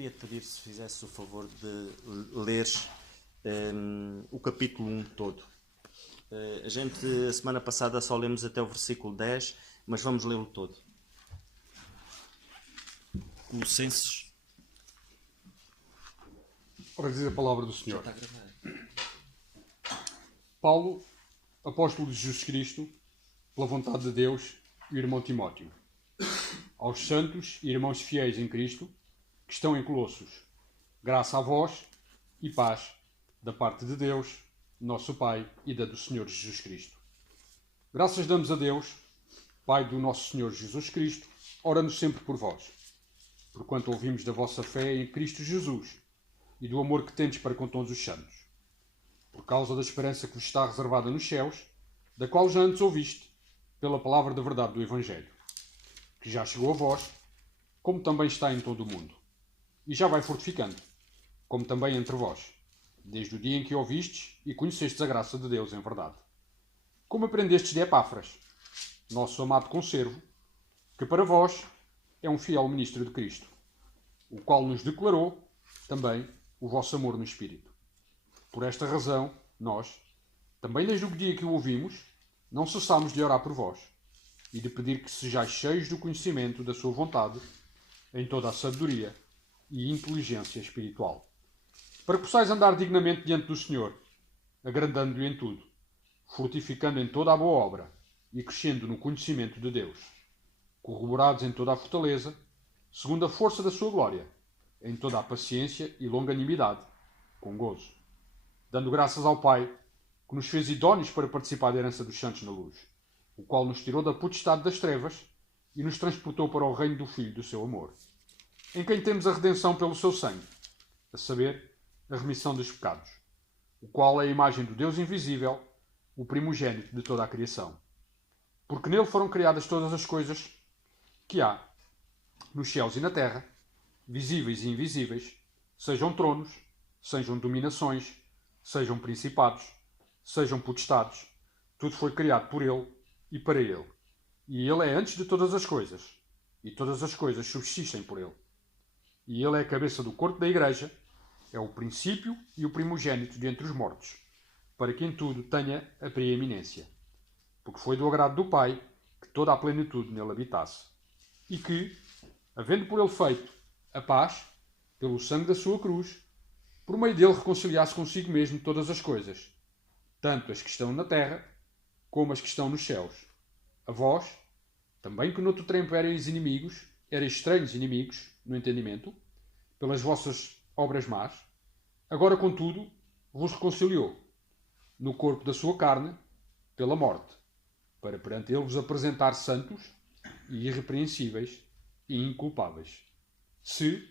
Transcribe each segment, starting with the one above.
queria te pedir se fizesse o favor de leres o capítulo 1 todo. A semana passada, só lemos até o versículo 10, mas vamos lê-lo todo. Colossenses. Ora, diz a palavra do Já Senhor. está a gravar. Paulo, apóstolo de Jesus Cristo, pela vontade de Deus, e o irmão Timóteo. Aos santos e irmãos fiéis em Cristo, que estão em Colossos, graça a vós e paz da parte de Deus, nosso Pai, e da do Senhor Jesus Cristo. Graças damos a Deus, Pai do nosso Senhor Jesus Cristo, orando sempre por vós, porquanto ouvimos da vossa fé em Cristo Jesus e do amor que tendes para com todos os santos, por causa da esperança que vos está reservada nos céus, da qual já antes ouviste, pela palavra da verdade do Evangelho, que já chegou a vós, como também está em todo o mundo, e já vai fortificando, como também entre vós, desde o dia em que ouvistes e conhecestes a graça de Deus em verdade. Como aprendestes de Epáfras, nosso amado conservo, que para vós é um fiel ministro de Cristo, o qual nos declarou também o vosso amor no Espírito. Por esta razão, nós, também desde o dia que o ouvimos, não cessamos de orar por vós e de pedir que sejais cheios do conhecimento da sua vontade em toda a sabedoria e inteligência espiritual, para que possais andar dignamente diante do Senhor, agradando-lhe em tudo, fortificando em toda a boa obra e crescendo no conhecimento de Deus, corroborados em toda a fortaleza, segundo a força da sua glória, em toda a paciência e longanimidade, com gozo, dando graças ao Pai, que nos fez idóneos para participar da herança dos santos na luz, o qual nos tirou da potestade das trevas e nos transportou para o reino do Filho do seu amor, em quem temos a redenção pelo seu sangue, a saber, a remissão dos pecados, o qual é a imagem do Deus invisível, o primogênito de toda a criação. Porque nele foram criadas todas as coisas que há, nos céus e na terra, visíveis e invisíveis, sejam tronos, sejam dominações, sejam principados, sejam potestades, tudo foi criado por ele e para ele. E ele é antes de todas as coisas, e todas as coisas subsistem por ele. E ele é a cabeça do corpo da Igreja, é o princípio e o primogênito de entre os mortos, para que em tudo tenha a preeminência. Porque foi do agrado do Pai que toda a plenitude nele habitasse. E que, havendo por ele feito a paz, pelo sangue da sua cruz, por meio dele reconciliasse consigo mesmo todas as coisas, tanto as que estão na terra, como as que estão nos céus. A vós, também que noutro tempo erais inimigos, erais estranhos inimigos, no entendimento, pelas vossas obras más, agora, contudo, vos reconciliou, no corpo da sua carne, pela morte, para perante ele vos apresentar santos e irrepreensíveis e inculpáveis, se,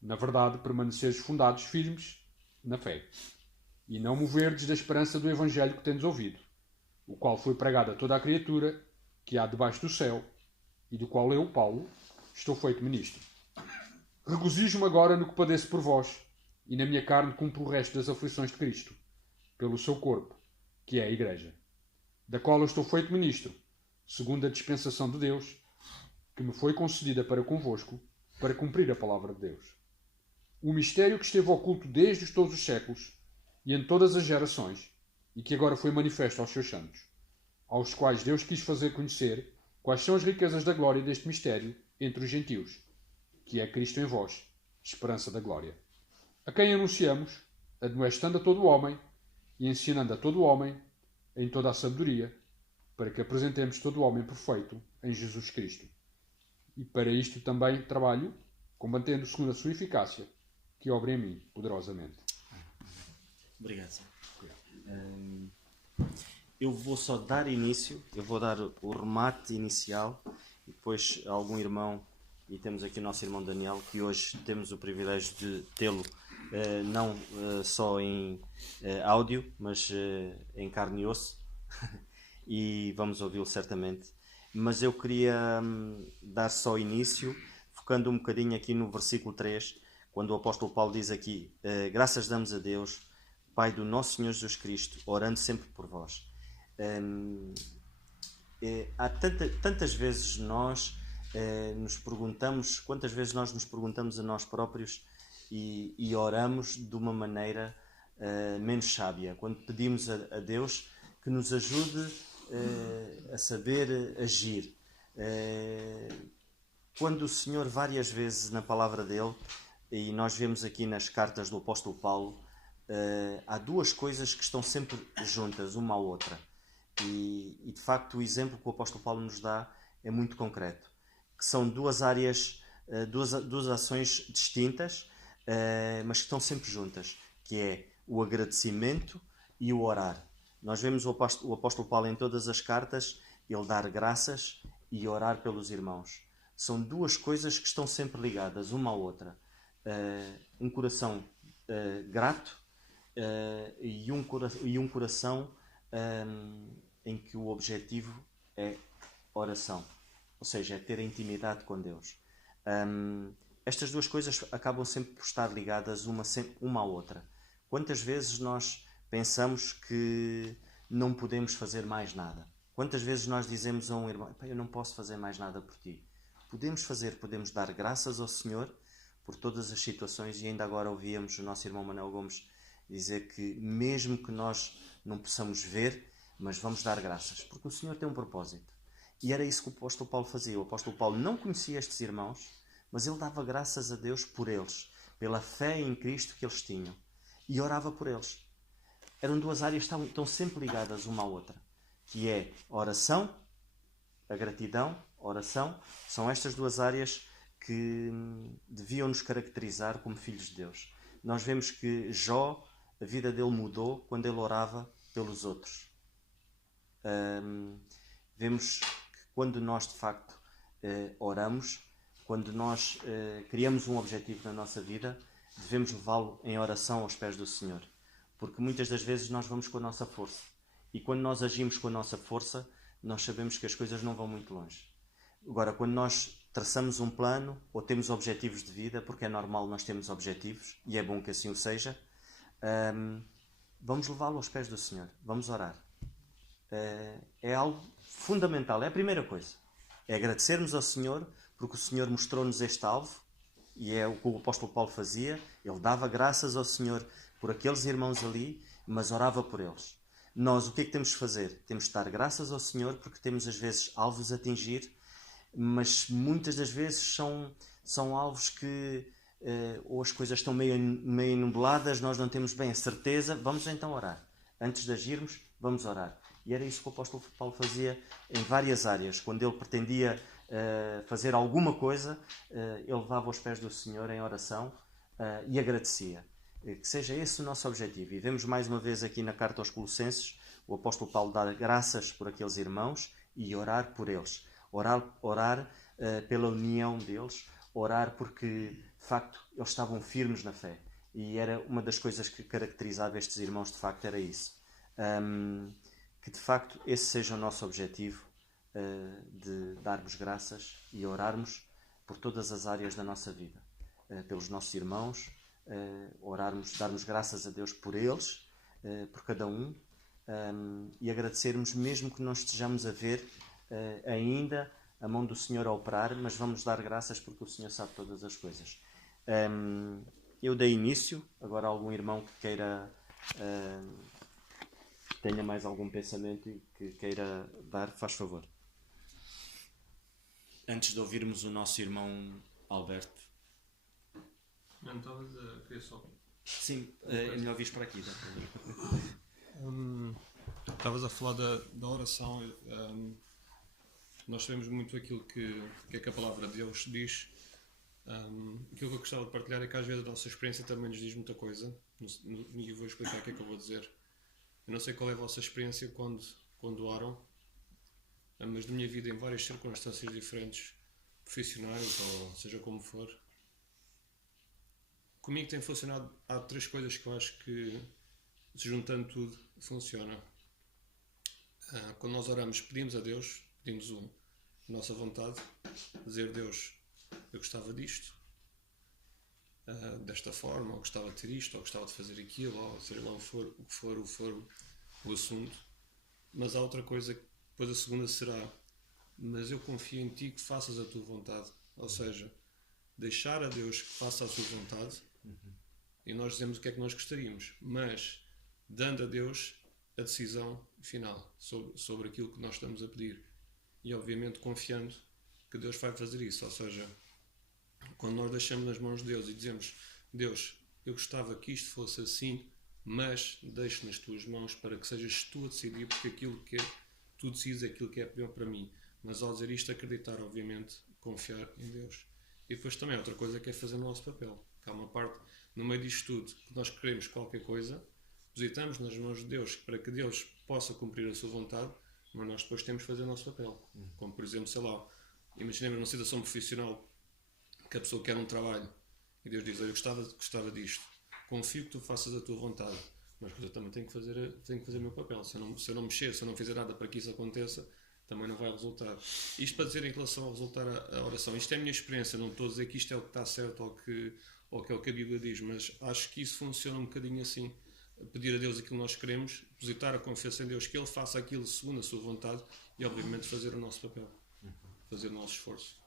na verdade, permaneceres fundados firmes na fé, e não moverdes da esperança do Evangelho que tendes ouvido, o qual foi pregado a toda a criatura que há debaixo do céu, e do qual eu, Paulo, estou feito ministro. Regozijo-me agora no que padeço por vós, e na minha carne cumpro o resto das aflições de Cristo, pelo seu corpo, que é a Igreja, da qual eu estou feito ministro, segundo a dispensação de Deus, que me foi concedida para convosco, para cumprir a palavra de Deus. O mistério que esteve oculto desde todos os séculos e em todas as gerações, e que agora foi manifesto aos seus santos, aos quais Deus quis fazer conhecer quais são as riquezas da glória deste mistério entre os gentios, que é Cristo em vós, esperança da glória, a quem anunciamos, admoestando a todo o homem e ensinando a todo o homem em toda a sabedoria, para que apresentemos todo o homem perfeito em Jesus Cristo. E para isto também trabalho, combatendo segundo a sua eficácia, que obra em mim poderosamente. Obrigado, Senhor. Eu vou só dar início, eu vou dar o remate inicial, e depois algum irmão, e temos aqui o nosso irmão Daniel, que hoje temos o privilégio de tê-lo não só em áudio, mas em carne e osso, e vamos ouvi-lo certamente. Mas eu queria dar só início, focando um bocadinho aqui no versículo 3, quando o apóstolo Paulo diz aqui: graças damos a Deus, Pai do nosso Senhor Jesus Cristo, orando sempre por vós. Há tantas vezes nós nos perguntamos, quantas vezes nós nos perguntamos a nós próprios e oramos de uma maneira menos sábia. Quando pedimos a Deus que nos ajude a saber agir. Quando o Senhor várias vezes na palavra dele, e nós vemos aqui nas cartas do apóstolo Paulo, há duas coisas que estão sempre juntas, uma à outra. E de facto o exemplo que o apóstolo Paulo nos dá é muito concreto, que são duas áreas, duas ações distintas, mas que estão sempre juntas, que é o agradecimento e o orar. Nós vemos o apóstolo Paulo em todas as cartas, ele dar graças e orar pelos irmãos. São duas coisas que estão sempre ligadas uma à outra. Um coração grato e um coração em que o objetivo é oração, ou seja, é ter a intimidade com Deus. Estas duas coisas acabam sempre por estar ligadas uma à outra. Quantas vezes nós pensamos que não podemos fazer mais nada? Quantas vezes nós dizemos a um irmão, eu não posso fazer mais nada por ti? Podemos dar graças ao Senhor por todas as situações, e ainda agora ouvíamos o nosso irmão Manuel Gomes dizer que mesmo que nós não possamos ver, mas vamos dar graças, porque o Senhor tem um propósito. E era isso que o apóstolo Paulo fazia. O apóstolo Paulo não conhecia estes irmãos, mas ele dava graças a Deus por eles, pela fé em Cristo que eles tinham, e orava por eles. Eram duas áreas que estão sempre ligadas uma à outra, que é a oração, a gratidão, a oração. São estas duas áreas que deviam nos caracterizar como filhos de Deus. Nós vemos que Jó, a vida dele mudou quando ele orava pelos outros. Vemos que quando nós de facto oramos, quando nós criamos um objetivo na nossa vida, devemos levá-lo em oração aos pés do Senhor, porque muitas das vezes nós vamos com a nossa força, e quando nós agimos com a nossa força, nós sabemos que as coisas não vão muito longe. Agora, quando nós traçamos um plano ou temos objetivos de vida, porque é normal nós termos objetivos, e é bom que assim o seja, vamos levá-lo aos pés do Senhor, vamos orar. É algo fundamental, é a primeira coisa. É agradecermos ao Senhor, porque o Senhor mostrou-nos este alvo, e é o que o apóstolo Paulo fazia. Ele dava graças ao Senhor por aqueles irmãos ali, mas orava por eles. Nós, o que é que temos de fazer? Temos de dar graças ao Senhor, porque temos às vezes alvos a atingir, mas muitas das vezes são alvos que ou as coisas estão meio nubladas, nós não temos bem a certeza. Vamos então orar. Antes de agirmos, vamos orar. E era isso que o apóstolo Paulo fazia em várias áreas. Quando ele pretendia fazer alguma coisa, ele levava aos pés do Senhor em oração e agradecia. Que seja esse o nosso objetivo. E vemos mais uma vez aqui na carta aos Colossenses o apóstolo Paulo dar graças por aqueles irmãos e orar por eles. Orar pela união deles, orar porque, de facto, eles estavam firmes na fé. E era uma das coisas que caracterizava estes irmãos, de facto, era isso. Que, de facto, esse seja o nosso objetivo, de darmos graças e orarmos por todas as áreas da nossa vida. Pelos nossos irmãos, darmos graças a Deus por eles, por cada um, e agradecermos mesmo que não estejamos a ver ainda a mão do Senhor a operar, mas vamos dar graças porque o Senhor sabe todas as coisas. Eu dei início, agora algum irmão que queira tenha mais algum pensamento e que queira dar, faz favor. Antes de ouvirmos o nosso irmão Alberto. Não, estavas a querer só. Sim, é melhor vir para aqui. Estavas a falar da oração. Nós sabemos muito aquilo que a palavra de Deus diz. Aquilo que eu gostava de partilhar é que às vezes a nossa experiência também nos diz muita coisa. E vou explicar o que é que eu vou dizer. Eu não sei qual é a vossa experiência quando oram, mas na minha vida, em várias circunstâncias diferentes, profissionais ou seja como for, comigo tem funcionado. Há três coisas que eu acho que, se juntando tudo, funciona. Quando nós oramos, pedimos a Deus, pedimos a nossa vontade, dizer: Deus, eu gostava disto, desta forma, ou gostava de ter isto, ou gostava de fazer aquilo, ou seja lá o que for o assunto. Mas há outra coisa, depois a segunda será: mas eu confio em ti que faças a tua vontade. Ou seja, deixar a Deus que faça a sua vontade E nós dizemos o que é que nós gostaríamos, mas dando a Deus a decisão final sobre aquilo que nós estamos a pedir. E obviamente confiando que Deus vai fazer isso. Ou seja, quando nós deixamos nas mãos de Deus e dizemos: Deus, eu gostava que isto fosse assim, mas deixo nas tuas mãos para que sejas tu a decidir, porque aquilo que tu decides é aquilo que é melhor para mim. Mas ao dizer isto, acreditar, obviamente, confiar em Deus. E depois também outra coisa que é fazer o nosso papel. Que há uma parte, no meio disto tudo, que nós queremos qualquer coisa, depositamos nas mãos de Deus para que Deus possa cumprir a sua vontade, mas nós depois temos que fazer o nosso papel. Como, por exemplo, sei lá, imaginemos numa situação profissional que a pessoa quer um trabalho e Deus diz: eu gostava disto, confio que tu faças a tua vontade, mas eu também tenho que fazer o meu papel. Se eu não mexer, se eu não fizer nada para que isso aconteça, também não vai resultar. Isto para dizer em relação ao resultar a oração, isto é a minha experiência, não estou a dizer que isto é o que está certo ou que é o que a Bíblia diz, mas acho que isso funciona um bocadinho assim. Pedir a Deus aquilo que nós queremos, depositar a confiança em Deus que Ele faça aquilo segundo a sua vontade e obviamente fazer o nosso papel, fazer o nosso esforço.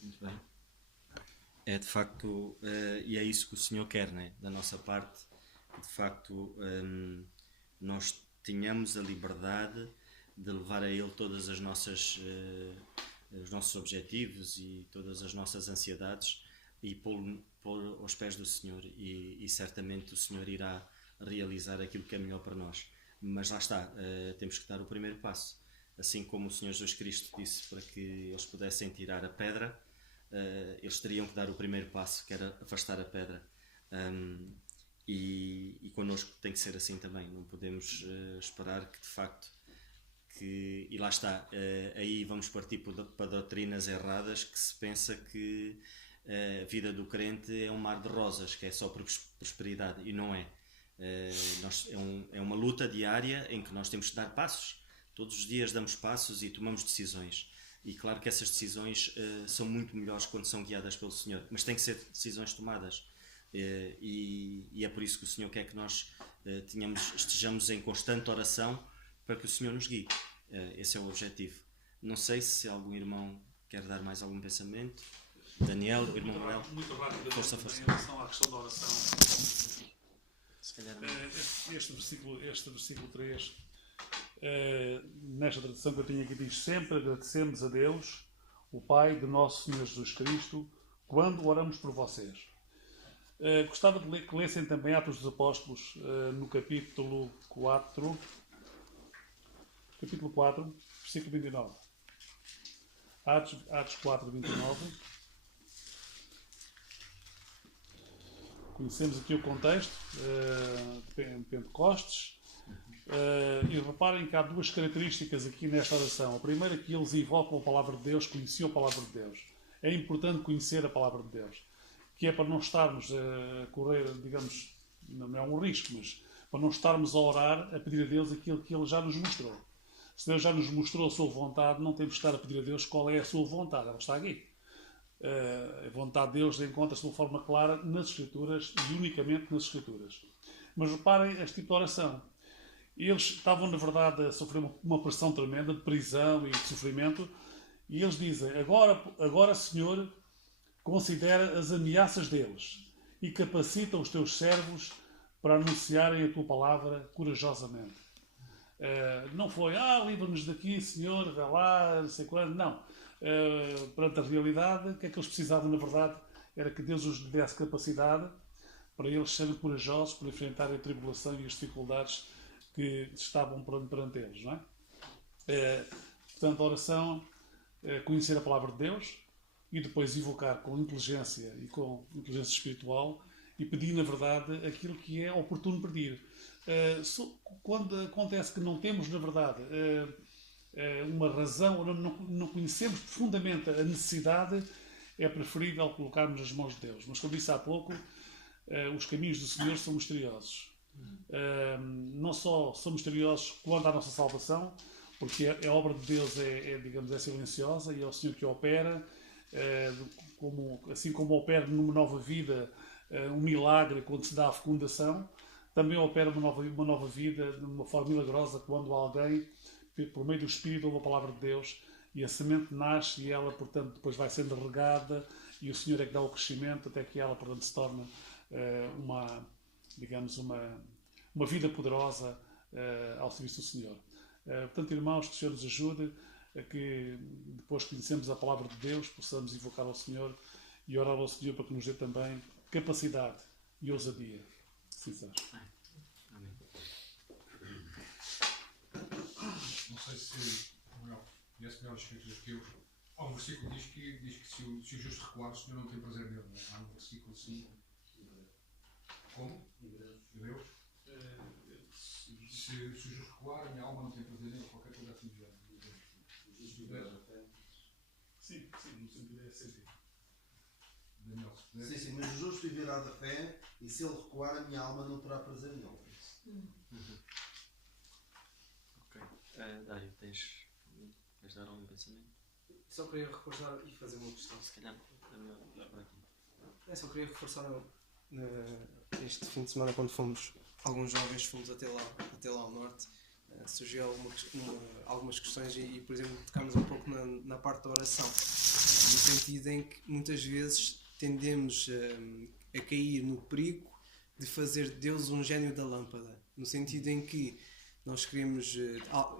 Muito bem. É de facto, e é isso que o Senhor quer, né? Da nossa parte, de facto, nós tenhamos a liberdade de levar a Ele todas as nossas os nossos objetivos e todas as nossas ansiedades e pôr aos pés do Senhor, e certamente o Senhor irá realizar aquilo que é melhor para nós. Mas lá está, temos que dar o primeiro passo. Assim como o Senhor Jesus Cristo disse para que eles pudessem tirar a pedra, eles teriam que dar o primeiro passo, que era afastar a pedra. E connosco tem que ser assim também. Não podemos esperar que de facto e lá está, aí vamos partir para doutrinas erradas, que se pensa que a vida do crente é um mar de rosas, que é só prosperidade, e não é. É uma luta diária em que nós temos que dar passos. Todos os dias damos passos e tomamos decisões, e claro que essas decisões são muito melhores quando são guiadas pelo Senhor, mas têm que ser decisões tomadas, e é por isso que o Senhor quer que nós estejamos em constante oração para que o Senhor nos guie. Esse é o objetivo. Não sei se algum irmão quer dar mais algum pensamento. Daniel, o irmão Noel. Muito rápido, Força. em relação à questão da oração. Se calhar Este versículo 3, nesta tradução que eu tenho aqui, diz: sempre agradecemos a Deus, o Pai de nosso Senhor Jesus Cristo, quando oramos por vocês. Gostava de que lessem também Atos dos Apóstolos, no capítulo 4, versículo 29. Atos 4, 29. Conhecemos aqui o contexto de Pentecostes. E reparem que há duas características aqui nesta oração. A primeira é que eles invocam a palavra de Deus, conheciam a palavra de Deus. É importante conhecer a palavra de Deus, que é para não estarmos a correr, digamos, não é um risco, mas para não estarmos a orar, a pedir a Deus aquilo que Ele já nos mostrou. Se Deus já nos mostrou a sua vontade, não temos que estar a pedir a Deus qual é a sua vontade. Ela está aqui. A vontade de Deus encontra-se de uma forma clara nas Escrituras e unicamente nas Escrituras. Mas reparem este tipo de oração. Eles estavam, na verdade, a sofrer uma pressão tremenda de prisão e de sofrimento, e eles dizem: agora Senhor, considera as ameaças deles e capacita os teus servos para anunciarem a tua palavra corajosamente. Não foi: livra-nos daqui, Senhor, vai lá, não sei quando. Não. Perante a realidade, o que é que eles precisavam, na verdade, era que Deus os desse capacidade para eles serem corajosos, para enfrentarem a tribulação e as dificuldades que estavam perante eles, não é? Portanto, a oração é conhecer a palavra de Deus e depois invocar com inteligência e com inteligência espiritual e pedir, na verdade, aquilo que é oportuno pedir. Quando acontece que não temos, na verdade, uma razão, ou não conhecemos profundamente a necessidade, é preferível colocarmos nas mãos de Deus. Mas, como disse há pouco, os caminhos do Senhor são misteriosos. Não só são misteriosos quanto à nossa salvação, porque a obra de Deus digamos, silenciosa, e é o Senhor que opera, assim como opera numa nova vida um milagre quando se dá a fecundação, também opera uma nova vida de uma forma milagrosa quando alguém, por meio do Espírito, ouve a palavra de Deus e a semente nasce, e ela, portanto, depois vai sendo regada e o Senhor é que dá o crescimento até que ela, portanto, se torne uma vida poderosa ao serviço do Senhor. Portanto, irmãos, que o Senhor nos ajude a que, depois que conhecemos a palavra de Deus, possamos invocar ao Senhor e orar ao Senhor para que nos dê também capacidade e ousadia. Sim, Sérgio. Não sei se conhece melhor as escrituras que eu. Há um versículo que diz que se o justo recuar, o Senhor não tem prazer nele. Não é? Há um versículo assim. Como? Hebreus? Se o justo recuar, a minha alma não tem prazer nele. Qualquer coisa assim do género. Sim, no sentido é sentido. Daniel, Sim, mas o justo viverá da fé, e se ele recuar, a minha alma não terá prazer nele. Ok. Dário, vais dar algum pensamento? Só queria reforçar e fazer uma questão. Se calhar é melhor por aqui. Só queria reforçar este fim de semana, quando fomos, alguns jovens fomos até lá ao norte, surgiu algumas questões e, por exemplo, tocámos um pouco na parte da oração, no sentido em que muitas vezes tendemos a cair no perigo de fazer de Deus um gênio da lâmpada, no sentido em que nós queremos,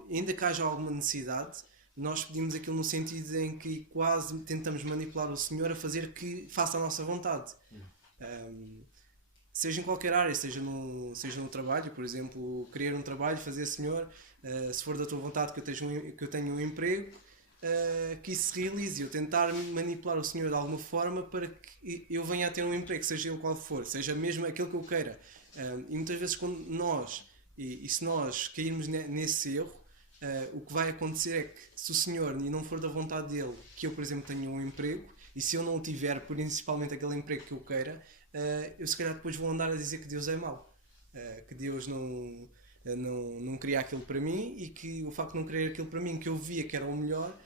ainda que haja alguma necessidade, nós pedimos aquilo no sentido em que quase tentamos manipular o Senhor a fazer que faça a nossa vontade. Seja em qualquer área, seja no trabalho, por exemplo, querer um trabalho, fazer, Senhor, se for da tua vontade que eu tenha um emprego, que isso se realize, eu tentar manipular o Senhor de alguma forma para que eu venha a ter um emprego, seja ele qual for, seja mesmo aquele que eu queira. E muitas vezes quando se nós cairmos nesse erro, o que vai acontecer é que se o Senhor não for da vontade dele que eu, por exemplo, tenha um emprego, e se eu não o tiver, principalmente aquele emprego que eu queira, eu se calhar depois vou andar a dizer que Deus é mau, que Deus não queria aquilo para mim, e que o facto de não querer aquilo para mim, que eu via que era o melhor,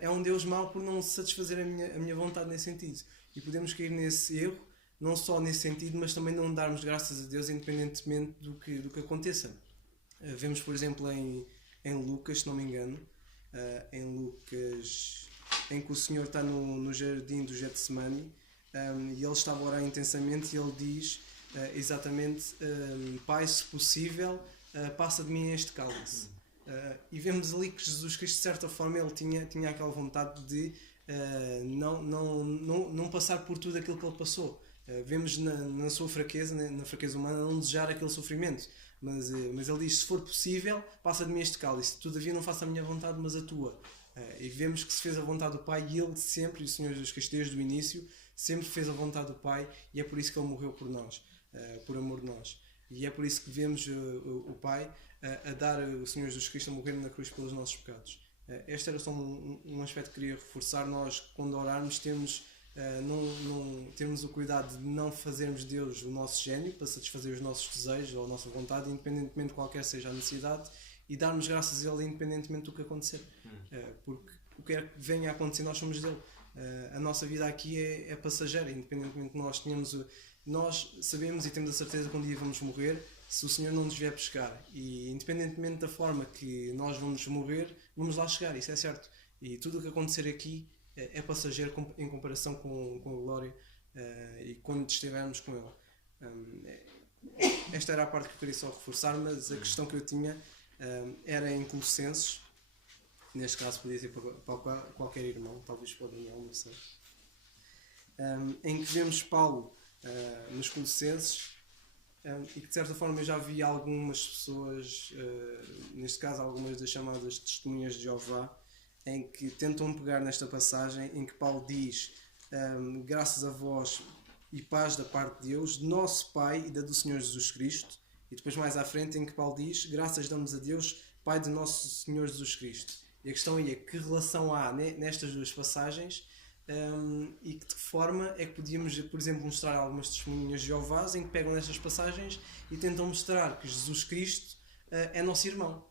é um Deus mau por não satisfazer a minha vontade nesse sentido. E podemos cair nesse erro, não só nesse sentido, mas também não darmos graças a Deus independentemente do que aconteça. Vemos, por exemplo, em Lucas, se não me engano, em Lucas, em que o Senhor está no jardim do Getsemane, e ele estava a orar intensamente, e ele diz exatamente: Pai, se possível, passa de mim este cálice. E vemos ali que Jesus Cristo, de certa forma, ele tinha aquela vontade de não passar por tudo aquilo que ele passou. Vemos na sua fraqueza, na fraqueza humana, não desejar aquele sofrimento. Mas ele diz: se for possível, passa de mim este cálice. Todavia não faça a minha vontade, mas a tua. E vemos que se fez a vontade do Pai, e ele sempre, e o Senhor Jesus Cristo desde o início, sempre fez a vontade do Pai, e é por isso que ele morreu por nós, por amor de nós. E é por isso que vemos o Pai a dar o Senhor Jesus Cristo a morrer na cruz pelos nossos pecados. Este era só um aspecto que queria reforçar. Nós, quando orarmos, temos o cuidado de não fazermos Deus o nosso gênio para satisfazer os nossos desejos ou a nossa vontade, independentemente de qualquer seja a necessidade, e darmos graças a Ele independentemente do que acontecer. Porque o que quer que venha a acontecer, nós somos dele. A nossa vida aqui é passageira, independentemente de nós tenhamos. Nós sabemos e temos a certeza que um dia vamos morrer, se o Senhor não nos vier buscar. E independentemente da forma que nós vamos morrer, vamos lá chegar, isso é certo. E tudo o que acontecer aqui é passageiro em comparação com a glória e quando estivermos com Ele. Esta era a parte que eu queria só reforçar, mas a questão que eu tinha era em Colossenses. Neste caso podia ser para qualquer irmão, talvez para o Daniel, não sei. Em que vemos Paulo nos Colossenses, e que de certa forma eu já vi algumas pessoas, neste caso algumas das chamadas testemunhas de Jeová, em que tentam pegar nesta passagem em que Paulo diz: graças a vós e paz da parte de Deus, nosso Pai e da do Senhor Jesus Cristo. E depois mais à frente em que Paulo diz: graças damos a Deus, Pai de nosso Senhor Jesus Cristo. E a questão aí é que relação há nestas duas passagens, e que de que forma é que podíamos, por exemplo, mostrar algumas testemunhas de Jeová em que pegam nestas passagens e tentam mostrar que Jesus Cristo é nosso irmão.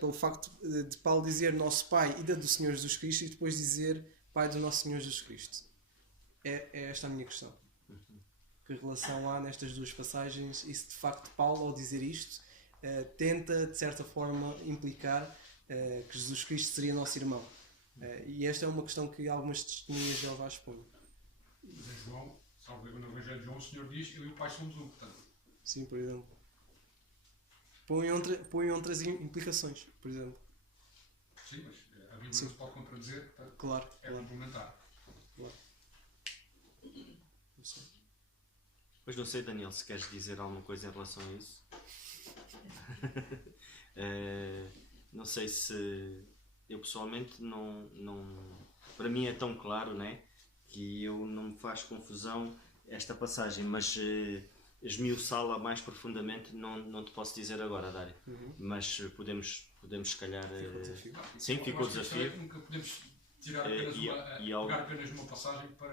Pelo facto de Paulo dizer nosso Pai e da do Senhor Jesus Cristo, e depois dizer Pai do nosso Senhor Jesus Cristo. É esta a minha questão. Que relação há nestas duas passagens, e se de facto Paulo, ao dizer isto, tenta de certa forma implicar que Jesus Cristo seria nosso irmão. E esta é uma questão que algumas testemunhas de Jeová expõem. Mas em João, salvo eu, no Evangelho de João, o Senhor diz: eu e o Pai somos um. Portanto, Sim, por exemplo. Põe outras implicações, por exemplo. sim, mas a Bíblia Sim. não se pode contradizer, portanto, Claro, é claro. complementar. Claro. Não sei. Pois não sei, Daniel, se queres dizer alguma coisa em relação a isso. Não sei se... Eu pessoalmente para mim é tão claro, né, que eu não me faz confusão esta passagem, mas esmiuçá-la mais profundamente não te posso dizer agora, Dário. Mas podemos se calhar... Sim, Eu ficou o acho que a questão desafio. é que nunca podemos tirar apenas pegar apenas uma passagem para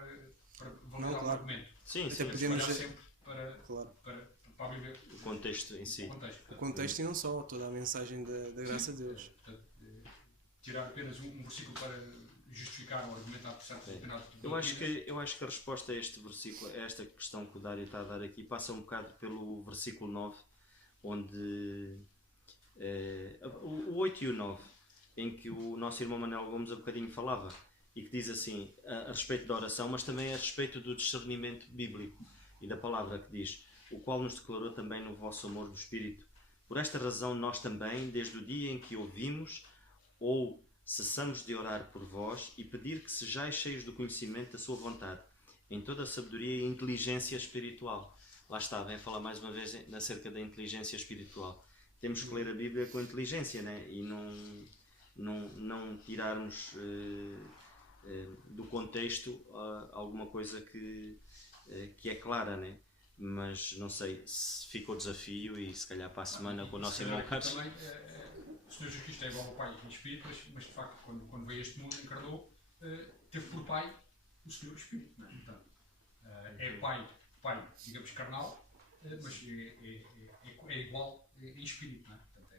validar Não, um claro. argumento. Sim, Até sim, podemos- Olhar sempre para Claro. a Bíblia, o contexto em si. o contexto. O contexto e não só, toda a mensagem da graça de Deus. Portanto, tirar apenas um versículo para justificar ou argumentar por certo determinado tipo de Eu acho que a resposta a este versículo, a esta questão que o Dário está a dar aqui, passa um bocado pelo versículo 9, onde o 8 e o 9, em que o nosso irmão Manuel Gomes há bocadinho falava, e que diz assim, a respeito da oração, mas também a respeito do discernimento bíblico e da palavra que diz, o qual nos declarou também no vosso amor do Espírito. Por esta razão nós também, desde o dia em que ouvimos, ou cessamos de orar por vós e pedir que sejais cheios do conhecimento da sua vontade, em toda a sabedoria e inteligência espiritual. Lá está, vem falar mais uma vez acerca da inteligência espiritual. Temos que ler a Bíblia com inteligência, né? E não tirarmos do contexto alguma coisa que é clara, né? Mas não sei se ficou desafio e se calhar para a semana com o nosso irmão Carlos. Também, o Senhor Jesus Cristo é igual ao Pai em Espírito, mas de facto, quando veio a este mundo, encarnou, teve por Pai o Senhor Espírito. Não é? Portanto, é Pai, digamos, carnal, mas é igual em Espírito. Não é? Portanto,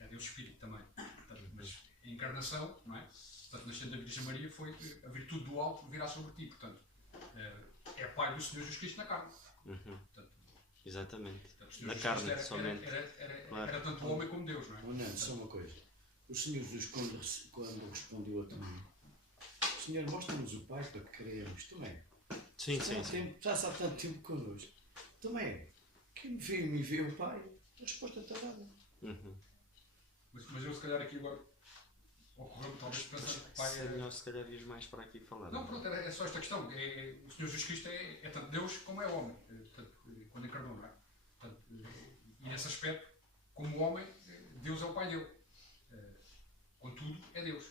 é Deus Espírito também. Portanto, mas a encarnação, não é? Portanto, nascendo da Virgem Maria, foi a virtude do alto virá sobre ti. Portanto, é Pai do Senhor Jesus Cristo na carne. Portanto, Exatamente. o Senhor Na Jesus carne, Cristo somente. era tanto homem como Deus, não é? Não, só uma coisa. O Senhor Jesus, quando respondeu a Tomé, Senhor, mostra-nos o Pai para que creamos. Tomé, Sim, sim, sim. já há tanto tempo connosco. Tomé, quem me vê o Pai, a resposta está dada. Mas eu, se calhar, aqui agora ocorreu-me talvez pensando que o Pai É melhor se calhar ir mais para aqui falar. Não, pronto, é só esta questão. O Senhor Jesus Cristo é tanto Deus como é homem, portanto, quando encarnou, não é? Portanto, e nesse aspecto, como homem, Deus é o Pai dele. Contudo, é Deus.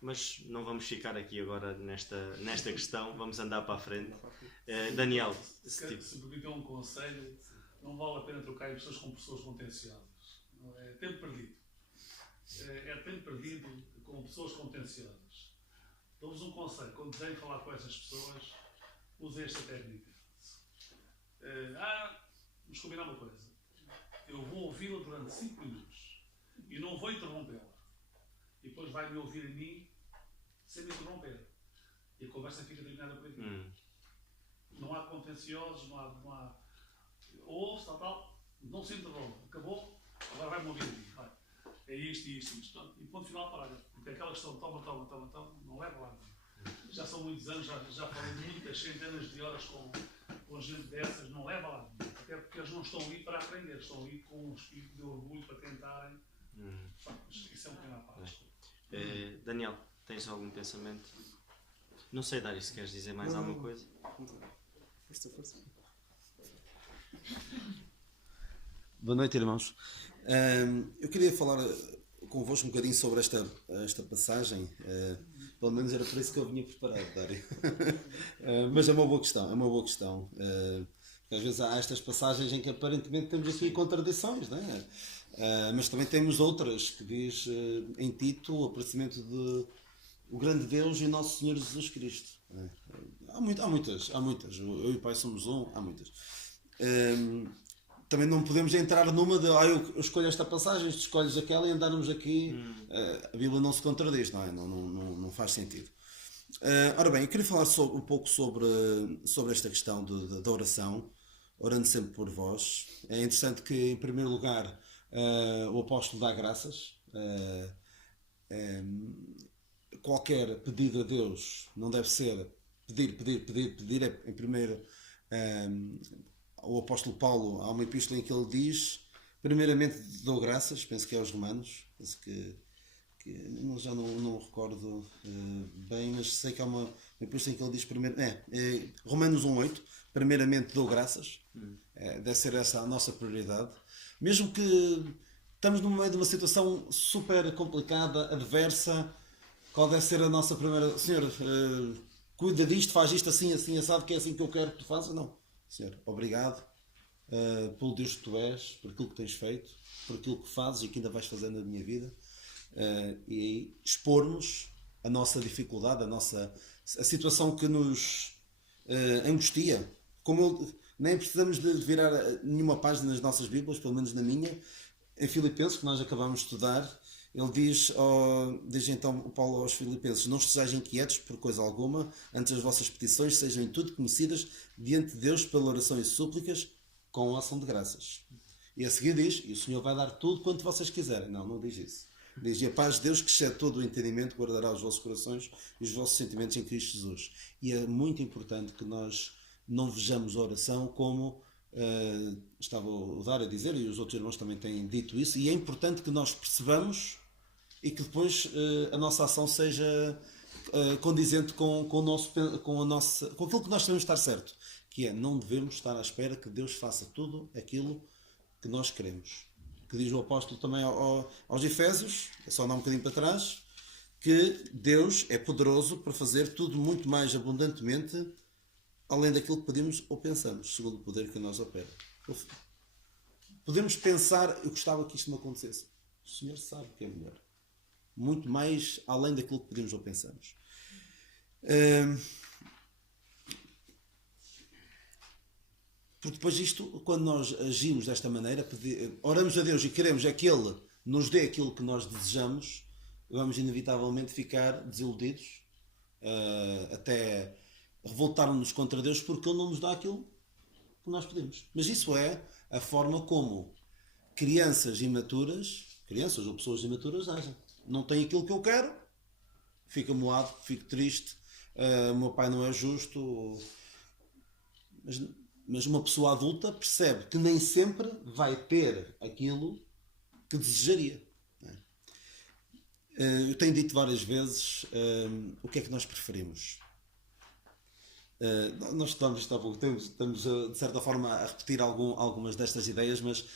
Mas não vamos ficar aqui agora nesta questão, vamos andar para a frente. Daniel, Se me permitem um conselho, não vale a pena trocar pessoas com pessoas contenciosas. Não é tempo perdido. É tempo perdido com pessoas contenciosas. Dou-vos um conselho. Quando quiserem falar com essas pessoas, usem esta técnica. Vamos combinar uma coisa. Eu vou ouvi-la durante 5 minutos e não vou interrompê-la. E depois vai-me ouvir a mim sem me interromper. E a conversa fica terminada por aqui. Não há contenciosos, não há... Ouve, tal, não se interrompe. Acabou, agora vai-me ouvir a mim. Vai. É isto e isto. E ponto final, parágrafo. Porque aquela questão toma, não leva lá. Já são muitos anos, já falei muitas centenas de horas com gente dessas, não leva lá. Até porque eles não estão ali para aprender, estão ali com um espírito de orgulho para tentarem. Isso é um pequeno à parte. Daniel, tens algum pensamento? Não sei, Dário, se queres dizer mais alguma coisa? Força. Boa noite, irmãos. Eu queria falar convosco um bocadinho sobre esta passagem. Pelo menos era por isso que eu vinha preparado, Dário. Mas é uma boa questão, às vezes há estas passagens em que aparentemente temos aqui contradições, não é? Mas também temos outras que diz em Tito o aparecimento de o grande Deus e nosso Senhor Jesus Cristo. Há muitas. Eu e o Pai somos um, há muitas. Também não podemos entrar numa de eu escolho esta passagem, tu escolhes aquela e andarmos aqui. A Bíblia não se contradiz, não é? Não faz sentido. Ora bem, eu queria falar um pouco sobre esta questão da oração, orando sempre por vós. É interessante que, em primeiro lugar, o apóstolo dá graças. qualquer pedido a Deus não deve ser pedir. Em primeiro, o apóstolo Paulo, há uma epístola em que ele diz, primeiramente dou graças, penso que é aos Romanos, penso que já não recordo bem, mas sei que há uma epístola em que ele diz primeiro, Romanos 1:8, primeiramente dou graças, deve ser essa a nossa prioridade, mesmo que estamos no meio de uma situação super complicada, adversa. Qual deve ser a nossa primeira... Senhor, cuida disto, faz isto assim, assim, assado, que é assim que eu quero que tu faças? Não. Senhor, obrigado pelo Deus que tu és, por aquilo que tens feito, por aquilo que fazes e que ainda vais fazer na minha vida. E expormos a nossa dificuldade, a situação que nos angustia. Nem precisamos de virar nenhuma página nas nossas Bíblias, pelo menos na minha. Em Filipenses, que nós acabamos de estudar, ele diz então o Paulo aos Filipenses: não estejais inquietos por coisa alguma, antes as vossas petições sejam em tudo conhecidas diante de Deus pela oração e súplicas com ação de graças. E a seguir diz: e o Senhor vai dar tudo quanto vocês quiserem. Não diz isso. Diz: e a paz de Deus, que excede todo o entendimento, guardará os vossos corações e os vossos sentimentos em Cristo Jesus. E é muito importante que nós não vejamos a oração como estava o Dário a dizer, e os outros irmãos também têm dito isso, e é importante que nós percebamos e que depois a nossa ação seja condizente com aquilo que nós devemos estar certo, que é, não devemos estar à espera que Deus faça tudo aquilo que nós queremos. Que diz o apóstolo também aos Efésios, é só andar um bocadinho para trás, que Deus é poderoso para fazer tudo muito mais abundantemente além daquilo que pedimos ou pensamos, segundo o poder que nós opera. Podemos pensar, eu gostava que isto me acontecesse. O Senhor sabe o que é melhor. Muito mais além daquilo que pedimos ou pensamos. Porque depois isto, quando nós agimos desta maneira, oramos a Deus e queremos que Ele nos dê aquilo que nós desejamos, vamos inevitavelmente ficar desiludidos, até revoltar-nos contra Deus porque Ele não nos dá aquilo que nós pedimos. Mas isso é a forma como crianças ou pessoas imaturas agem. Não tem aquilo que eu quero, fico moado, fico triste, o meu pai não é justo. Mas uma pessoa adulta percebe que nem sempre vai ter aquilo que desejaria. Eu tenho dito várias vezes o que é que nós preferimos. Nós estamos de certa forma a repetir algumas destas ideias, mas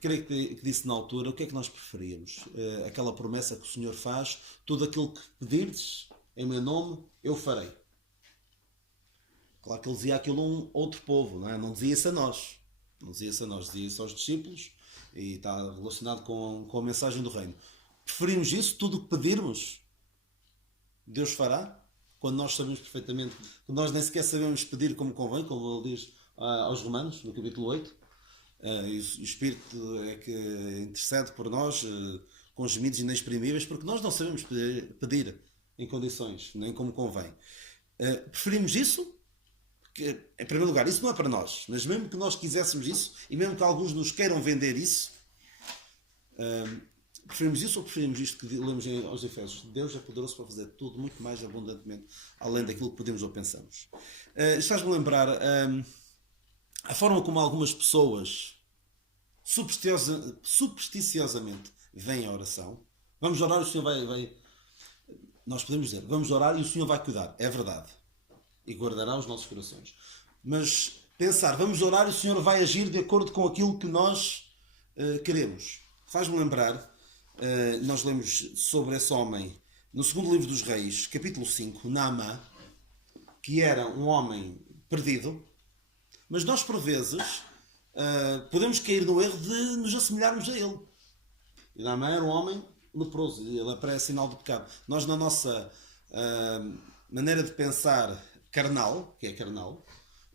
creio que disse na altura o que é que nós preferíamos. Aquela promessa que o Senhor faz: tudo aquilo que pedires em meu nome eu farei. Claro que ele dizia aquilo a um outro povo, não dizia isso a nós. Não dizia isso a nós, dizia isso aos discípulos, e está relacionado com a mensagem do reino. Preferimos isso, tudo o que pedirmos Deus fará, quando nós sabemos perfeitamente que nós nem sequer sabemos pedir como convém, como ele diz aos Romanos, no capítulo 8. E o Espírito é que intercede por nós com gemidos inexprimíveis, porque nós não sabemos pedir em condições, nem como convém. Preferimos isso? Que, em primeiro lugar, isso não é para nós, mas mesmo que nós quiséssemos isso, e mesmo que alguns nos queiram vender isso, preferimos isso ou preferimos isto que lemos aos Efésios? Deus é poderoso para fazer tudo muito mais abundantemente, além daquilo que podemos ou pensamos. Isto faz-me lembrar a forma como algumas pessoas supersticiosamente veem a oração. Vamos orar e o Senhor vai... Nós podemos dizer, vamos orar e o Senhor vai cuidar. É verdade. E guardará os nossos corações. Mas pensar, vamos orar e o Senhor vai agir de acordo com aquilo que nós queremos. Faz-me lembrar, nós lemos sobre esse homem no segundo livro dos Reis, capítulo 5, Naamã, que era um homem perdido, mas nós por vezes podemos cair no erro de nos assemelharmos a ele. E Naamã era um homem leproso, ele aparece sinal do pecado. Nós, na nossa maneira de pensar carnal, que é carnal,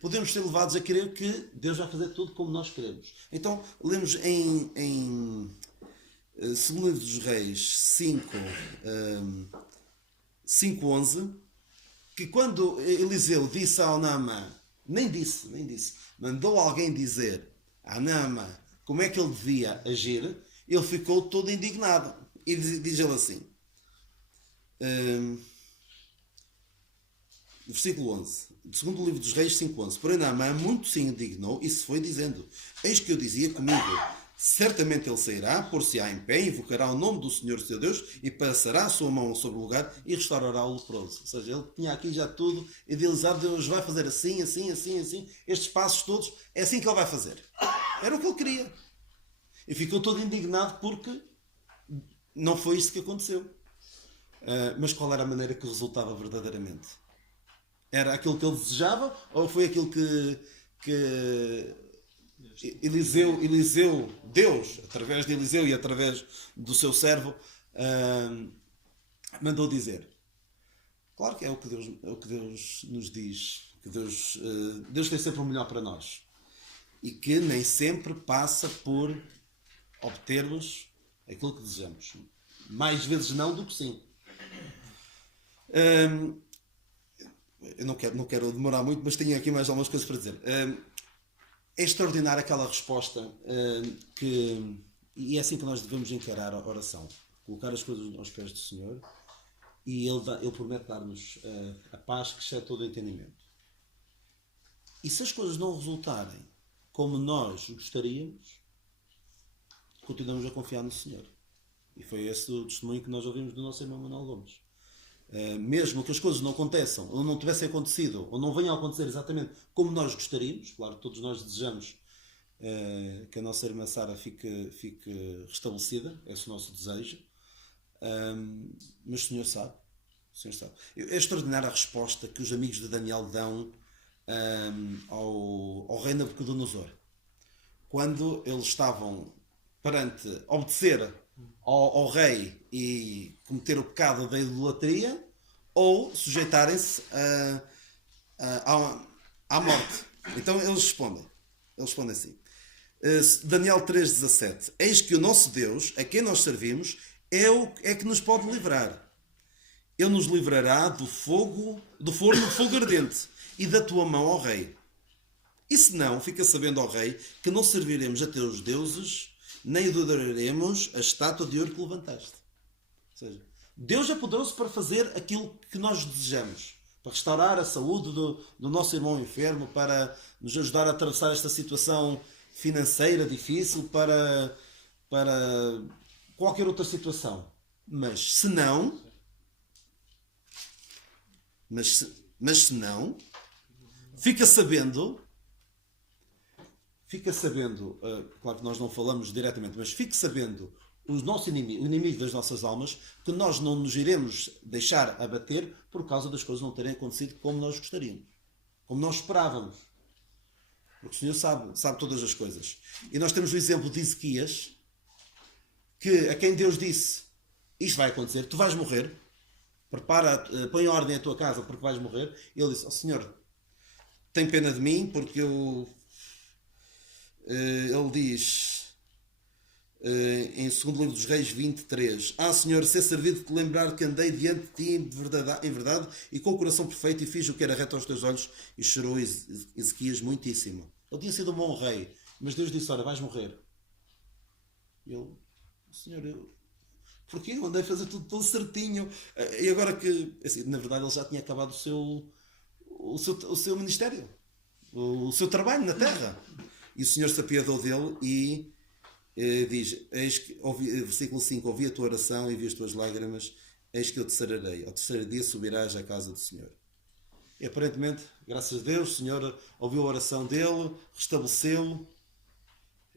podemos ser levados a crer que Deus vai fazer tudo como nós queremos. Então, lemos em 2 livro dos Reis 5:11, que quando Eliseu disse ao Naamã, nem disse, mandou alguém dizer a Naamã como é que ele devia agir, ele ficou todo indignado. E diz ele assim: Versículo 11. Segundo o livro dos Reis 5:11. Porém Naamã muito se indignou e se foi dizendo: Eis que eu dizia comigo, certamente ele sairá, pôr-se-á em pé, invocará o nome do Senhor seu Deus e passará a sua mão sobre o lugar e restaurará o leproso. Ou seja, ele tinha aqui já tudo idealizado. Deus vai fazer assim, assim, assim, assim. Estes passos todos, é assim que ele vai fazer. Era o que ele queria. E ficou todo indignado porque não foi isso que aconteceu. Mas qual era a maneira que resultava verdadeiramente? Era aquilo que ele desejava ou foi aquilo que Eliseu, Deus, através de Eliseu e através do seu servo, mandou dizer? Claro que é o que Deus nos diz, que Deus tem sempre o melhor para nós e que nem sempre passa por obtermos aquilo que desejamos. Mais vezes não do que sim. Eu não quero demorar muito, mas tenho aqui mais algumas coisas para dizer. É extraordinária aquela resposta e é assim que nós devemos encarar a oração. Colocar as coisas aos pés do Senhor e Ele promete dar-nos a paz que excede todo o entendimento. E se as coisas não resultarem como nós gostaríamos, continuamos a confiar no Senhor. E foi esse o testemunho que nós ouvimos do nosso irmão Manuel Gomes. Mesmo que as coisas não aconteçam, ou não tivessem acontecido, ou não venham a acontecer exatamente como nós gostaríamos, claro, todos nós desejamos que a nossa irmã Sara fique restabelecida, esse é o nosso desejo, mas o Senhor sabe. É extraordinária a resposta que os amigos de Daniel dão ao rei Nabucodonosor. Quando eles estavam perante obedecer ao rei e cometer o pecado da idolatria ou sujeitarem-se à morte. Então eles respondem assim. Daniel 3,17. Eis que o nosso Deus, a quem nós servimos, é que nos pode livrar. Ele nos livrará do forno de fogo ardente e da tua mão, ó rei. E se não, fica sabendo, ó rei, que não serviremos a teus deuses, nem adoraremos a estátua de ouro que levantaste. Ou seja, Deus é poderoso para fazer aquilo que nós desejamos, para restaurar a saúde do nosso irmão enfermo, para nos ajudar a atravessar esta situação financeira difícil, para qualquer outra situação. Mas se não, fica sabendo, claro que nós não falamos diretamente, mas fique sabendo o inimigo das nossas almas, que nós não nos iremos deixar abater por causa das coisas não terem acontecido como nós gostaríamos, como nós esperávamos. Porque o Senhor sabe todas as coisas. E nós temos o exemplo de Ezequias, a quem Deus disse: isto vai acontecer, tu vais morrer, põe em ordem a tua casa porque vais morrer. E ele disse: ó Senhor, tem pena de mim, porque ele diz em 2º livro dos Reis 23: Senhor, ser servido de te lembrar que andei diante de ti em verdade e com o coração perfeito e fiz o que era reto aos teus olhos. E chorou Ezequias muitíssimo. Ele tinha sido um bom rei, mas Deus disse: olha, vais morrer. E ele: Senhor, porquê? Eu andei a fazer tudo tão certinho. E agora que, assim, na verdade, ele já tinha acabado o seu ministério, o seu trabalho na terra. E o Senhor se apiadou dele e diz, versículo 5: ouvi a tua oração e vi as tuas lágrimas, eis que eu te sararei. Ao terceiro dia subirás à casa do Senhor. E aparentemente, graças a Deus, o Senhor ouviu a oração dele, restabeleceu-o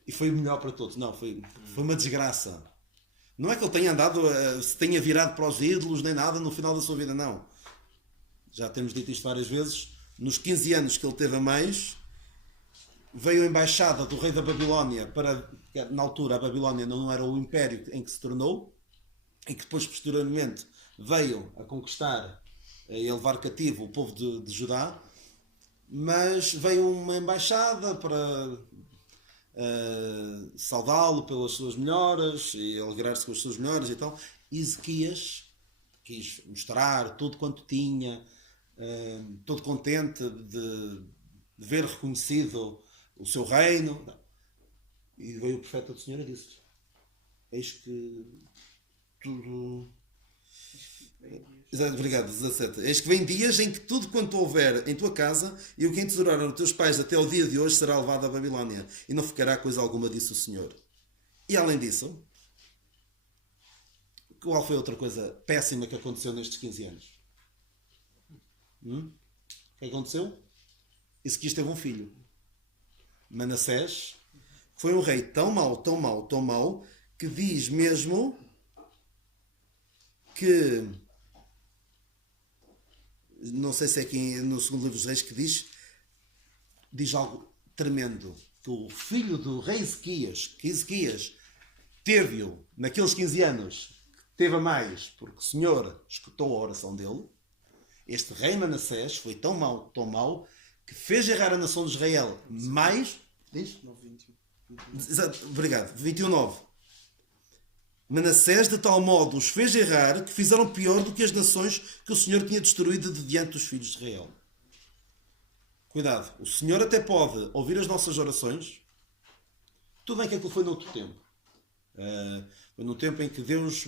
e foi o melhor para todos. Não, foi uma desgraça. Não é que ele tenha se tenha virado para os ídolos nem nada no final da sua vida, não. Já temos dito isto várias vezes. Nos 15 anos que ele teve a mais, veio a embaixada do rei da Babilónia na altura a Babilónia não era o império em que se tornou, e que depois posteriormente veio a conquistar e a levar cativo o povo de Judá, mas veio uma embaixada para saudá-lo pelas suas melhoras e alegrar-se com as suas melhoras e tal. Ezequias quis mostrar tudo quanto tinha, todo contente de ver reconhecido o seu reino, e veio o profeta do Senhor e disse: eis que tudo Exato, obrigado, 17. Eis que vem dias em que tudo quanto houver em tua casa e o que entesouraram os teus pais até o dia de hoje será levado à Babilónia, e não ficará coisa alguma, disse o Senhor. E além disso, qual foi outra coisa péssima que aconteceu nestes 15 anos? O que aconteceu? Ezequias teve um filho, Manassés, foi um rei tão mau, tão mau, tão mau, que diz mesmo que, não sei se é aqui no segundo livro dos reis que diz algo tremendo, que o filho do rei Ezequias, que Ezequias teve-o naqueles 15 anos, teve a mais, porque o Senhor escutou a oração dele. Este rei Manassés foi tão mau, que fez errar a nação de Israel mais... Diz? 21. Exato, obrigado. 21:9. Manassés de tal modo os fez errar que fizeram pior do que as nações que o Senhor tinha destruído de diante dos filhos de Israel. Cuidado, o Senhor até pode ouvir as nossas orações. Tudo bem que aquilo foi noutro tempo. Foi no tempo em que Deus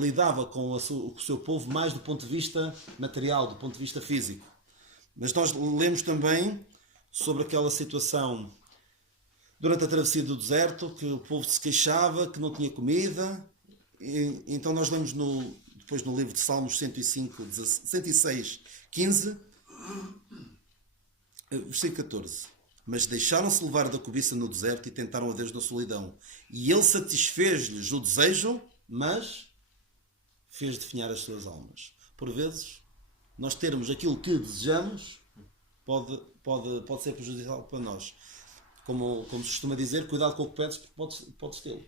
lidava com o seu povo mais do ponto de vista material, do ponto de vista físico. Mas nós lemos também sobre aquela situação durante a travessia do deserto, que o povo se queixava, que não tinha comida. Então nós lemos depois no livro de Salmos 106, 15, versículo 14. Mas deixaram-se levar da cobiça no deserto e tentaram a Deus na solidão. E Ele satisfez-lhes o desejo, mas fez definhar as suas almas. Por vezes, nós termos aquilo que desejamos pode ser prejudicial para nós. Como se costuma dizer, cuidado com o que pedes, podes tê-lo.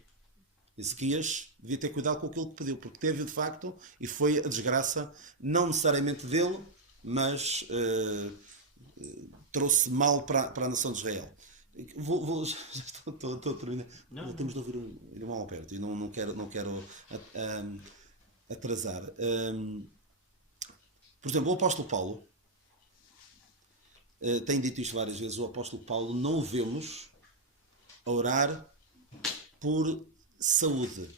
Ezequias devia ter cuidado com aquilo que pediu, porque teve de facto, e foi a desgraça, não necessariamente dele, mas trouxe mal para a nação de Israel. Já estou a terminar. Temos de ouvir o irmão Alberto e não quero atrasar. Por exemplo, o apóstolo Paulo tem dito isto várias vezes. O apóstolo Paulo não o vemos a orar por saúde,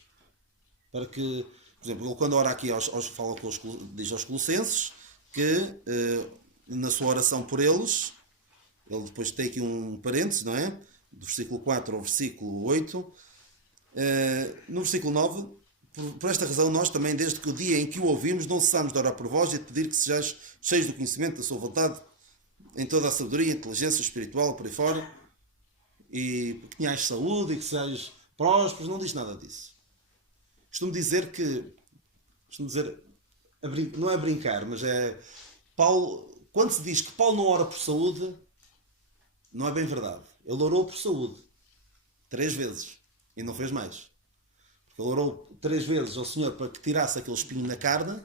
para que, por exemplo, ele quando ora aqui fala diz aos Colossenses que na sua oração por eles, ele depois tem aqui um parênteses, não é? Do versículo 4 ao versículo 8, no versículo 9, por esta razão nós também, desde que o dia em que o ouvimos, não cessamos de orar por vós e de pedir que sejais cheios do conhecimento da sua vontade, em toda a sabedoria, inteligência espiritual, por aí fora, e que tenhais saúde e que sejais prósperos. Não diz nada disso. Costumo dizer, não é brincar, mas é Paulo, quando se diz que Paulo não ora por saúde, não é bem verdade. Ele orou por saúde 3 vezes e não fez mais. Porque ele orou 3 vezes ao Senhor para que tirasse aquele espinho na carne,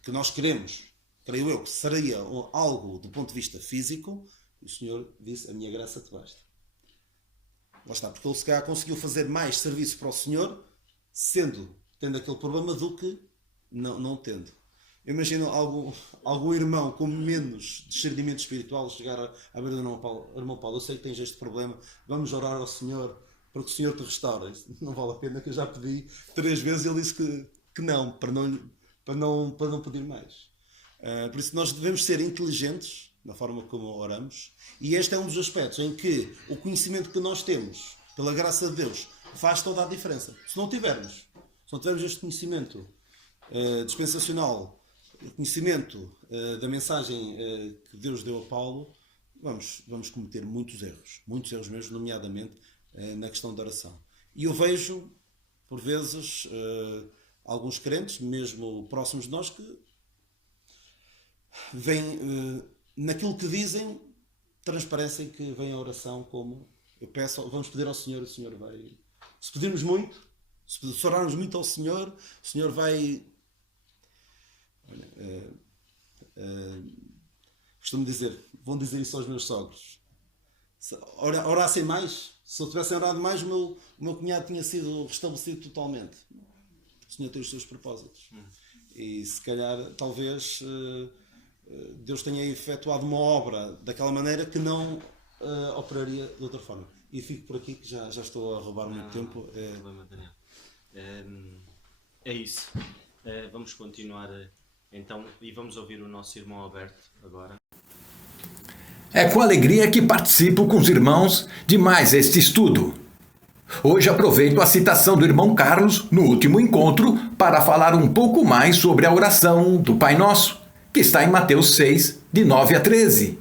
que nós queremos, creio eu, que seria algo do ponto de vista físico, e o Senhor disse: a minha graça te basta. Lá está, porque ele se calhar conseguiu fazer mais serviço para o Senhor tendo aquele problema do que não tendo. Eu imagino algum irmão com menos discernimento espiritual chegar à beira do irmão Paulo: eu sei que tens este problema, vamos orar ao Senhor para que o Senhor te restaure. Não vale a pena, que eu já pedi 3 vezes e ele disse que não, para não pedir mais. Por isso nós devemos ser inteligentes na forma como oramos, e este é um dos aspectos em que o conhecimento que nós temos, pela graça de Deus, faz toda a diferença. Se não tivermos este conhecimento dispensacional, o conhecimento da mensagem que Deus deu a Paulo, vamos cometer muitos erros mesmo, nomeadamente na questão da oração. E eu vejo, por vezes, alguns crentes, mesmo próximos de nós, que vêm, naquilo que dizem, transparecem que vem a oração como: eu peço, vamos pedir ao Senhor, o Senhor vai. Se pedirmos muito, se orarmos muito ao Senhor, o Senhor vai. Costumo dizer, vão dizer isso aos meus sogros: orassem mais. Se eu tivessem orado mais, o meu cunhado tinha sido restabelecido totalmente. O Senhor tem os seus propósitos. E se calhar, talvez, Deus tenha efetuado uma obra daquela maneira que não operaria de outra forma. E fico por aqui, que já estou a roubar muito tempo. Problema, Daniel. É isso. Vamos continuar então e vamos ouvir o nosso irmão Alberto agora. É com alegria que participo com os irmãos de mais este estudo. Hoje aproveito a citação do irmão Carlos no último encontro para falar um pouco mais sobre a oração do Pai Nosso, que está em Mateus 6, de 9 a 13.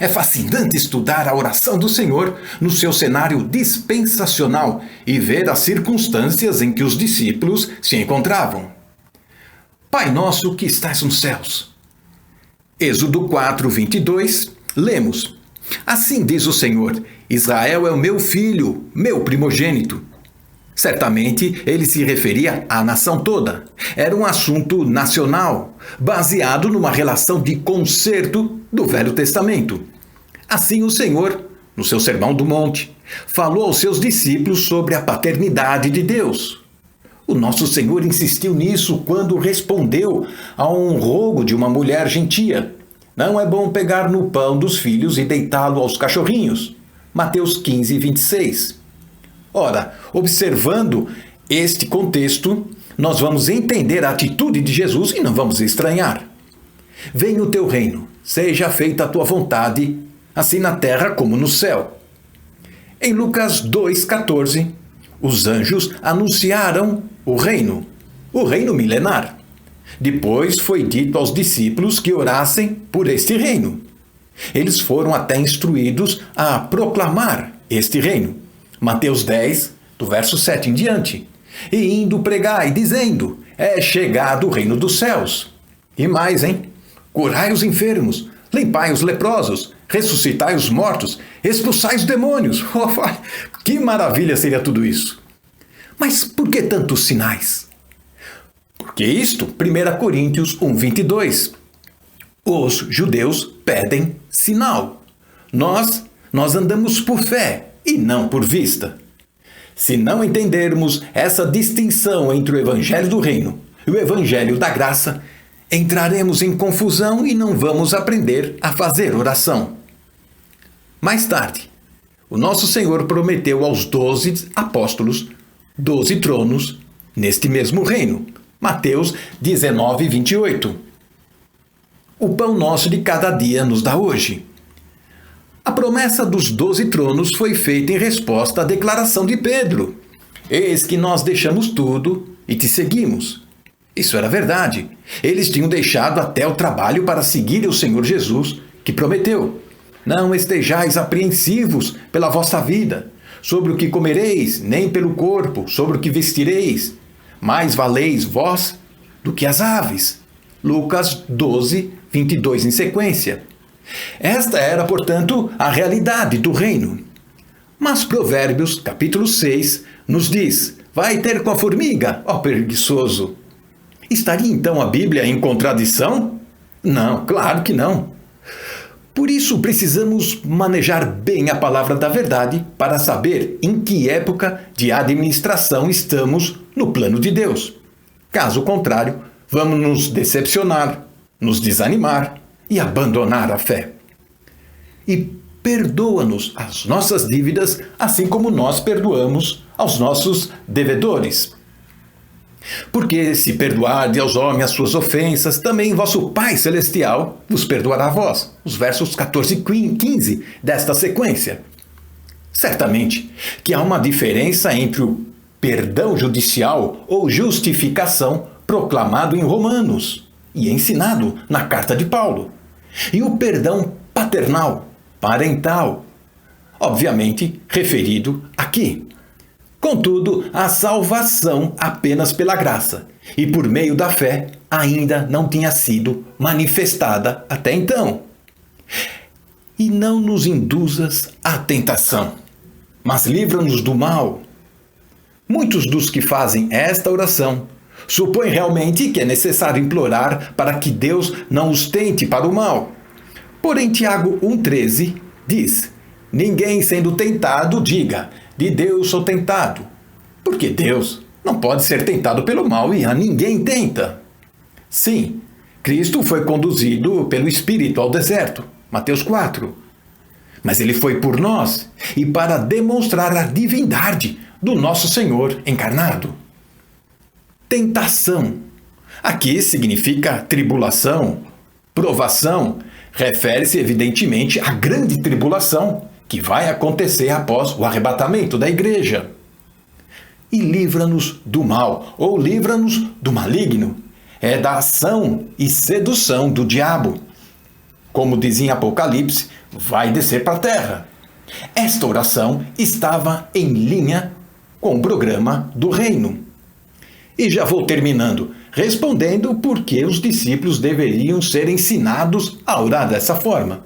É fascinante estudar a oração do Senhor no seu cenário dispensacional e ver as circunstâncias em que os discípulos se encontravam. Pai nosso que estás nos céus. Êxodo 4, 22, lemos: Assim diz o Senhor, Israel é o meu filho, meu primogênito. Certamente ele se referia à nação toda. Era um assunto nacional, baseado numa relação de concerto do Velho Testamento. Assim o Senhor, no seu Sermão do Monte, falou aos seus discípulos sobre a paternidade de Deus. O nosso Senhor insistiu nisso quando respondeu a um rogo de uma mulher gentia. Não é bom pegar no pão dos filhos e deitá-lo aos cachorrinhos. Mateus 15, 26. Ora, observando este contexto, nós vamos entender a atitude de Jesus e não vamos estranhar. Venha o teu reino, seja feita a tua vontade, assim na terra como no céu. Em Lucas 2,14, os anjos anunciaram o reino milenar. Depois foi dito aos discípulos que orassem por este reino. Eles foram até instruídos a proclamar este reino. Mateus 10, do verso 7 em diante. E indo pregai, dizendo, é chegado o reino dos céus. E mais, curai os enfermos, limpai os leprosos, ressuscitai os mortos, expulsai os demônios. Que maravilha seria tudo isso! Mas por que tantos sinais? Porque isto, 1 Coríntios 1, 22. Os judeus pedem sinal. Nós andamos por fé e não por vista. Se não entendermos essa distinção entre o Evangelho do Reino e o Evangelho da Graça, entraremos em confusão e não vamos aprender a fazer oração. Mais tarde, o nosso Senhor prometeu aos 12 apóstolos 12 tronos neste mesmo reino. Mateus 19, 28. O pão nosso de cada dia nos dá hoje. A promessa dos 12 tronos foi feita em resposta à declaração de Pedro. Eis que nós deixamos tudo e te seguimos. Isso era verdade. Eles tinham deixado até o trabalho para seguir o Senhor Jesus, que prometeu: não estejais apreensivos pela vossa vida, sobre o que comereis, nem pelo corpo, sobre o que vestireis. Mais valeis vós do que as aves. Lucas 12, 22 em sequência. Esta era, portanto, a realidade do reino. Mas Provérbios, capítulo 6, nos diz: vai ter com a formiga, ó preguiçoso. Estaria então a Bíblia em contradição? Não, claro que não. Por isso precisamos manejar bem a palavra da verdade para saber em que época de administração estamos no plano de Deus. Caso contrário, vamos nos decepcionar, nos desanimar e abandonar a fé. E perdoa-nos as nossas dívidas, assim como nós perdoamos aos nossos devedores. Porque se perdoardes aos homens as suas ofensas, também vosso Pai Celestial vos perdoará a vós. Os versos 14 e 15 desta sequência. Certamente que há uma diferença entre o perdão judicial ou justificação proclamado em Romanos e ensinado na carta de Paulo, e o perdão paternal, parental, obviamente referido aqui. Contudo, a salvação apenas pela graça e por meio da fé ainda não tinha sido manifestada até então. E não nos induzas à tentação, mas livra-nos do mal. Muitos dos que fazem esta oração supõem realmente que é necessário implorar para que Deus não os tente para o mal. Porém, Tiago 1,13 diz: ninguém sendo tentado diga, de Deus sou tentado, porque Deus não pode ser tentado pelo mal e a ninguém tenta. Sim, Cristo foi conduzido pelo Espírito ao deserto, Mateus 4. Mas ele foi por nós e para demonstrar a divindade do nosso Senhor encarnado, tentação. Aqui significa tribulação, provação, refere-se evidentemente à grande tribulação que vai acontecer após o arrebatamento da igreja. E livra-nos do mal, ou livra-nos do maligno. É da ação e sedução do diabo. Como diz em Apocalipse, vai descer para a terra. Esta oração estava em linha com o programa do reino. E já vou terminando, respondendo por que os discípulos deveriam ser ensinados a orar dessa forma.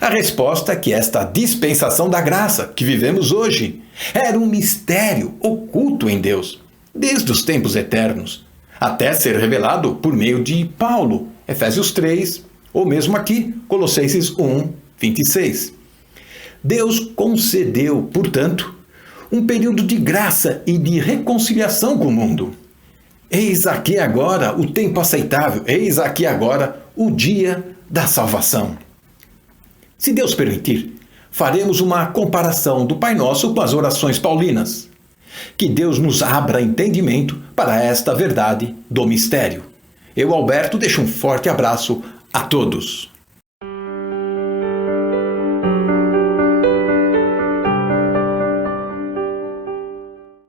A resposta é que esta dispensação da graça que vivemos hoje era um mistério oculto em Deus, desde os tempos eternos, até ser revelado por meio de Paulo, Efésios 3, ou mesmo aqui, Colossenses 1, 26. Deus concedeu, portanto, um período de graça e de reconciliação com o mundo. Eis aqui agora o tempo aceitável, eis aqui agora o dia da salvação. Se Deus permitir, faremos uma comparação do Pai Nosso com as orações paulinas. Que Deus nos abra entendimento para esta verdade do mistério. Eu, Alberto, deixo um forte abraço a todos.